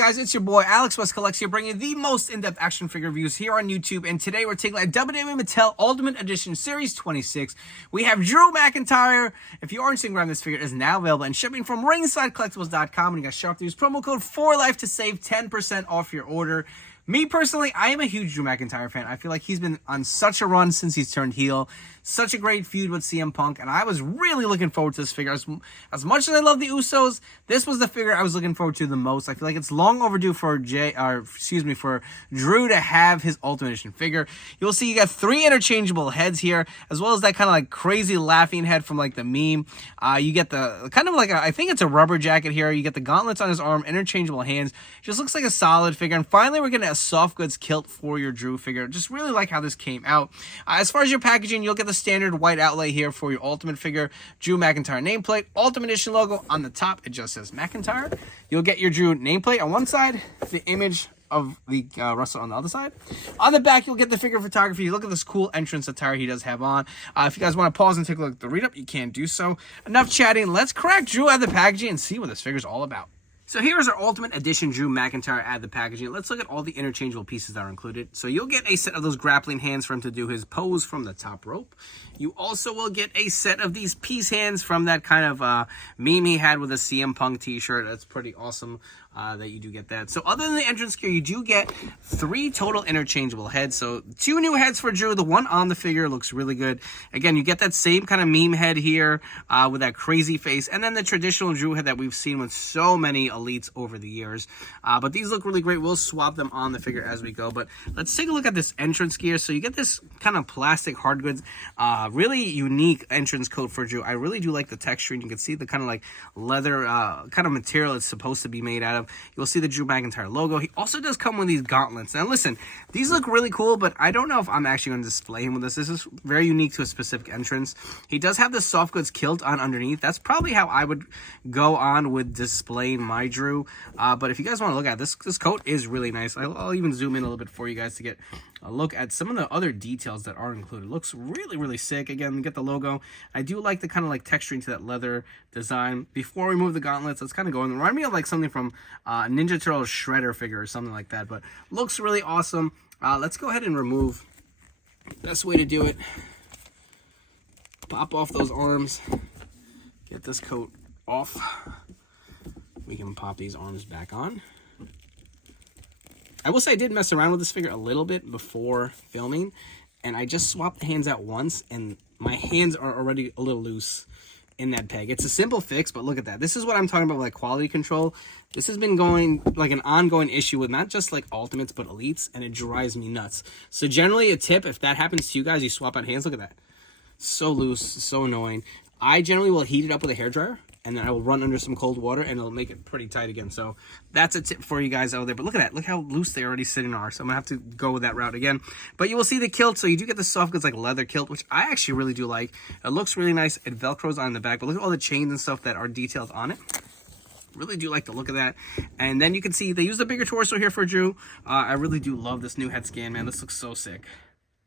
guys, it's your boy Alex West Collects here, bringing the most in-depth action figure reviews here on YouTube. And today we're taking a WWE Mattel Ultimate Edition Series 26. We have Drew McIntyre. If you are interested in grabbing this figure, it is now available and shipping from ringsidecollectibles.com. And you guys show up to use promo code 4LIFE to save 10% off your order. Me personally, I am a huge Drew McIntyre fan. I feel like he's been on such a run since he's turned heel. Such a great feud with CM Punk, and I was really looking forward to this figure. As much as I love the Usos, this was the figure I was looking forward to the most. I feel like it's long overdue for for Drew to have his Ultimate Edition figure. You'll see you got 3 interchangeable heads here, as well as that kind of like crazy laughing head from like the meme. You get the kind of like I think it's a rubber jacket here. You get the gauntlets on his arm, interchangeable hands. Just looks like a solid figure. And finally, we're getting a soft goods kilt for your Drew figure. Just really like how this came out. As far as your packaging, you'll get the standard white outlay here for your Ultimate figure. Drew McIntyre nameplate, Ultimate Edition logo on the top. It just says McIntyre. You'll get your Drew nameplate on one side, the image of the wrestler on the other side. On the back, you'll get the figure photography. Look at this cool entrance attire he does have on. If you guys want to pause and take a look at the read-up, you can do so. Enough chatting. Let's crack Drew out of the packaging and see what this figure's all about. So here's our Ultimate Edition Drew McIntyre out of the packaging. Let's look at all the interchangeable pieces that are included. So you'll get a set of those grappling hands for him to do his pose from the top rope. You also will get a set of these peace hands from that kind of meme he had with a CM Punk t-shirt. That's pretty awesome that you do get that. So other than the entrance gear, you do get 3 total interchangeable heads. So 2 new heads for Drew. The one on the figure looks really good. Again, you get that same kind of meme head here with that crazy face. And then the traditional Drew head that we've seen with so many elites over the years. But these look really great. We'll swap them on the figure as we go. But let's take a look at this entrance gear. So you get this kind of plastic hard goods, really unique entrance coat for Drew. I really do like the texture, and you can see the kind of like leather kind of material it's supposed to be made out of. You'll see the Drew McIntyre logo. He also does come with these gauntlets. Now listen, these look really cool, but I don't know if I'm actually going to display him with this. This is very unique to a specific entrance. He does have the soft goods kilt on underneath. That's probably how I would go on with displaying my Drew. But if you guys want to look at it, this coat is really nice. I'll even zoom in a little bit for you guys to get a look at some of the other details that are included. It looks really, really sick. Again, you get the logo. I do like the kind of like texturing to that leather design. Before we move the gauntlets, let's kind of go in. Remind me of like something from Ninja Turtle Shredder figure or something like that. But looks really awesome. Let's go ahead and remove. Best way to do it. Pop off those arms. Get this coat off. We can pop these arms back on. I will say I did mess around with this figure a little bit before filming, and I just swapped the hands out once, and my hands are already a little loose in that peg. It's a simple fix, but look at that. This is what I'm talking about, like quality control. This has been going like an ongoing issue with not just like Ultimates, but Elites, and it drives me nuts. So generally a tip, if that happens to you guys, you swap out hands. Look at that. So loose, so annoying. I generally will heat it up with a hairdryer, and then I will run under some cold water, and it'll make it pretty tight again. So that's a tip for you guys out there. But look at that. Look how loose they already sitting are. So I'm going to have to go with that route again. But you will see the kilt. So you do get the soft goods like leather kilt, which I actually really do like. It looks really nice. It Velcros on the back. But look at all the chains and stuff that are detailed on it. Really do like the look of that. And then you can see they use the bigger torso here for Drew. I really do love this new head scan, man. This looks so sick.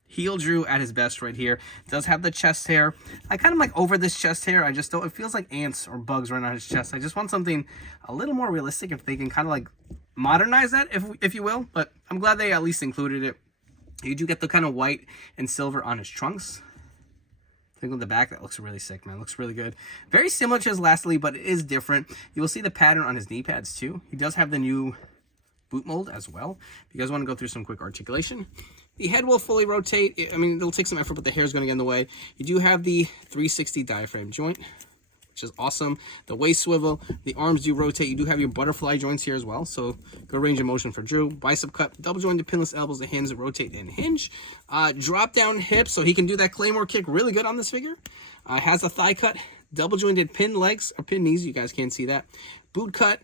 Heel Drew at his best right here. Does have the chest hair. I kind of like over this chest hair. I just don't, it feels like ants or bugs running on his chest. I just want something a little more realistic if they can kind of like modernize that, if you will. But I'm glad they at least included it. You do get the kind of white and silver on his trunks. Think on the back, that looks really sick, man. Looks really good. Very similar to his last Elite, but it is different. You will see the pattern on his knee pads too. He does have the new boot mold as well. If you guys want to go through some quick articulation. The head will fully rotate. I mean, it'll take some effort, but the hair is going to get in the way. You do have the 360 diaphragm joint, which is awesome. The waist swivel. The arms do rotate. You do have your butterfly joints here as well, so good range of motion for Drew. Bicep cut, double jointed pinless elbows. The hands rotate and hinge. Drop down hips, so he can do that claymore kick really good on this figure. Has a thigh cut, double jointed pin legs or pin knees. You guys can't see that. Boot cut.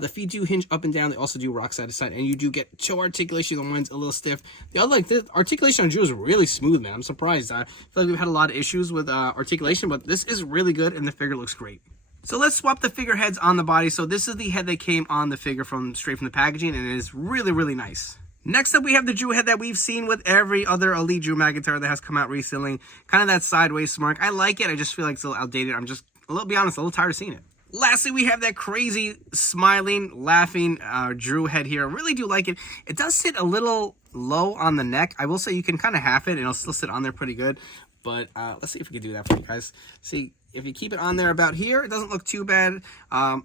The feet do hinge up and down. They also do rock side to side, and you do get toe articulation. The one's a little stiff. The other, like the articulation on Drew is really smooth, man. I'm surprised. I feel like we've had a lot of issues with articulation, but this is really good, and the figure looks great. So let's swap the figure heads on the body. So this is the head that came on the figure straight from the packaging, and it is really, really nice. Next up, we have the Drew head that we've seen with every other Elite Drew McIntyre that has come out recently. Kind of that sideways smirk. I like it. I just feel like it's a little outdated. I'm just, be honest, a little tired of seeing it. Lastly, we have that crazy, smiling, laughing Drew head here. I really do like it. It does sit a little low on the neck. I will say you can kind of half it, and it'll still sit on there pretty good. But let's see if we can do that for you guys. See, if you keep it on there about here, it doesn't look too bad.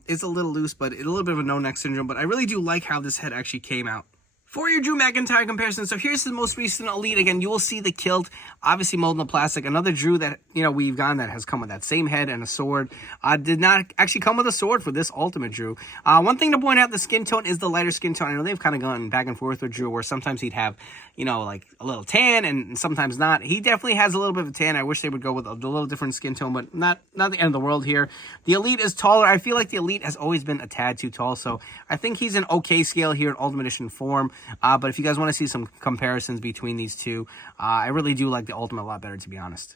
It's a little loose, but it's a little bit of a no-neck syndrome. But I really do like how this head actually came out. For your Drew McIntyre comparison, so here's the most recent Elite. Again, you will see the kilt, obviously molded in plastic. Another Drew that, we've gotten that has come with that same head and a sword. Did not actually come with a sword for this Ultimate Drew. One thing to point out, the skin tone is the lighter skin tone. I know they've kind of gone back and forth with Drew, where sometimes he'd have, like a little tan and sometimes not. He definitely has a little bit of a tan. I wish they would go with a little different skin tone, but not the end of the world here. The Elite is taller. I feel like the Elite has always been a tad too tall, so I think he's an okay scale here in Ultimate Edition form. But if you guys want to see some comparisons between these two, I really do like the Ultimate a lot better, to be honest.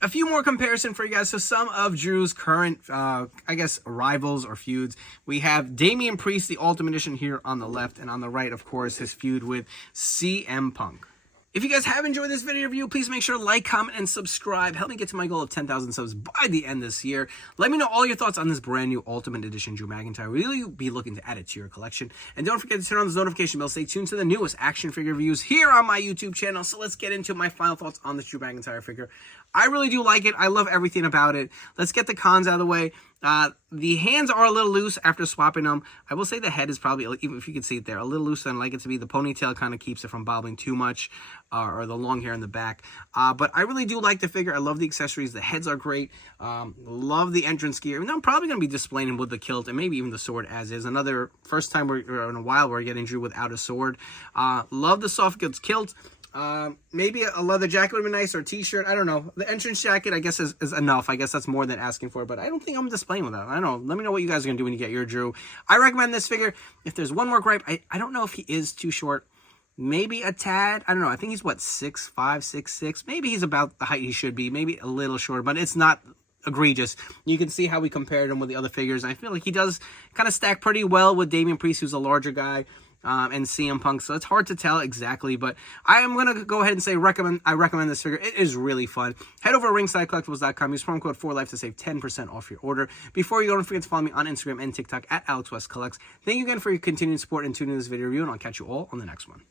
A few more comparison for you guys. So some of Drew's current, rivals or feuds. We have Damian Priest, the Ultimate Edition, here on the left, and on the right, of course, his feud with CM Punk. If you guys have enjoyed this video review, please make sure to like, comment, and subscribe. Help me get to my goal of 10,000 subs by the end of this year. Let me know all your thoughts on this brand new Ultimate Edition Drew McIntyre. Will you be looking to add it to your collection? And don't forget to turn on the notification bell. Stay tuned to the newest action figure reviews here on my YouTube channel. So let's get into my final thoughts on this Drew McIntyre figure. I really do like it. I love everything about it. Let's get the cons out of the way. The hands are a little loose after swapping them. I will say the head is probably, even if you can see it there, a little looser than I like it to be. The ponytail kind of keeps it from bobbing too much, or the long hair in the back. But I really do like the figure. I love the accessories. The heads are great. Love the entrance gear. And I'm probably going to be displaying him with the kilt and maybe even the sword as is. Another first time in a while we're getting Drew without a sword. Love the soft goods kilt. Maybe a leather jacket would have been nice, or a t-shirt. I don't know. The entrance jacket, I guess, is enough. I guess that's more than asking for, but I don't think I'm displaying with that. I don't know. Let me know what you guys are going to do when you get your Drew. I recommend this figure. If there's one more gripe, I don't know if he is too short. Maybe a tad. I don't know. I think he's, 6'5", 6'6". Maybe he's about the height he should be. Maybe a little short, but it's not egregious. You can see how we compared him with the other figures. I feel like he does kind of stack pretty well with Damian Priest, who's a larger guy. And CM Punk, so it's hard to tell exactly, but I am going to go ahead and say I recommend this figure. It is really fun. Head over to ringsidecollectibles.com, use promo code 4LIFE to save 10% off your order. Before you go, don't forget to follow me on Instagram and TikTok at AlexWestCollects. Thank you again for your continued support and tuning in this video review, and I'll catch you all on the next one.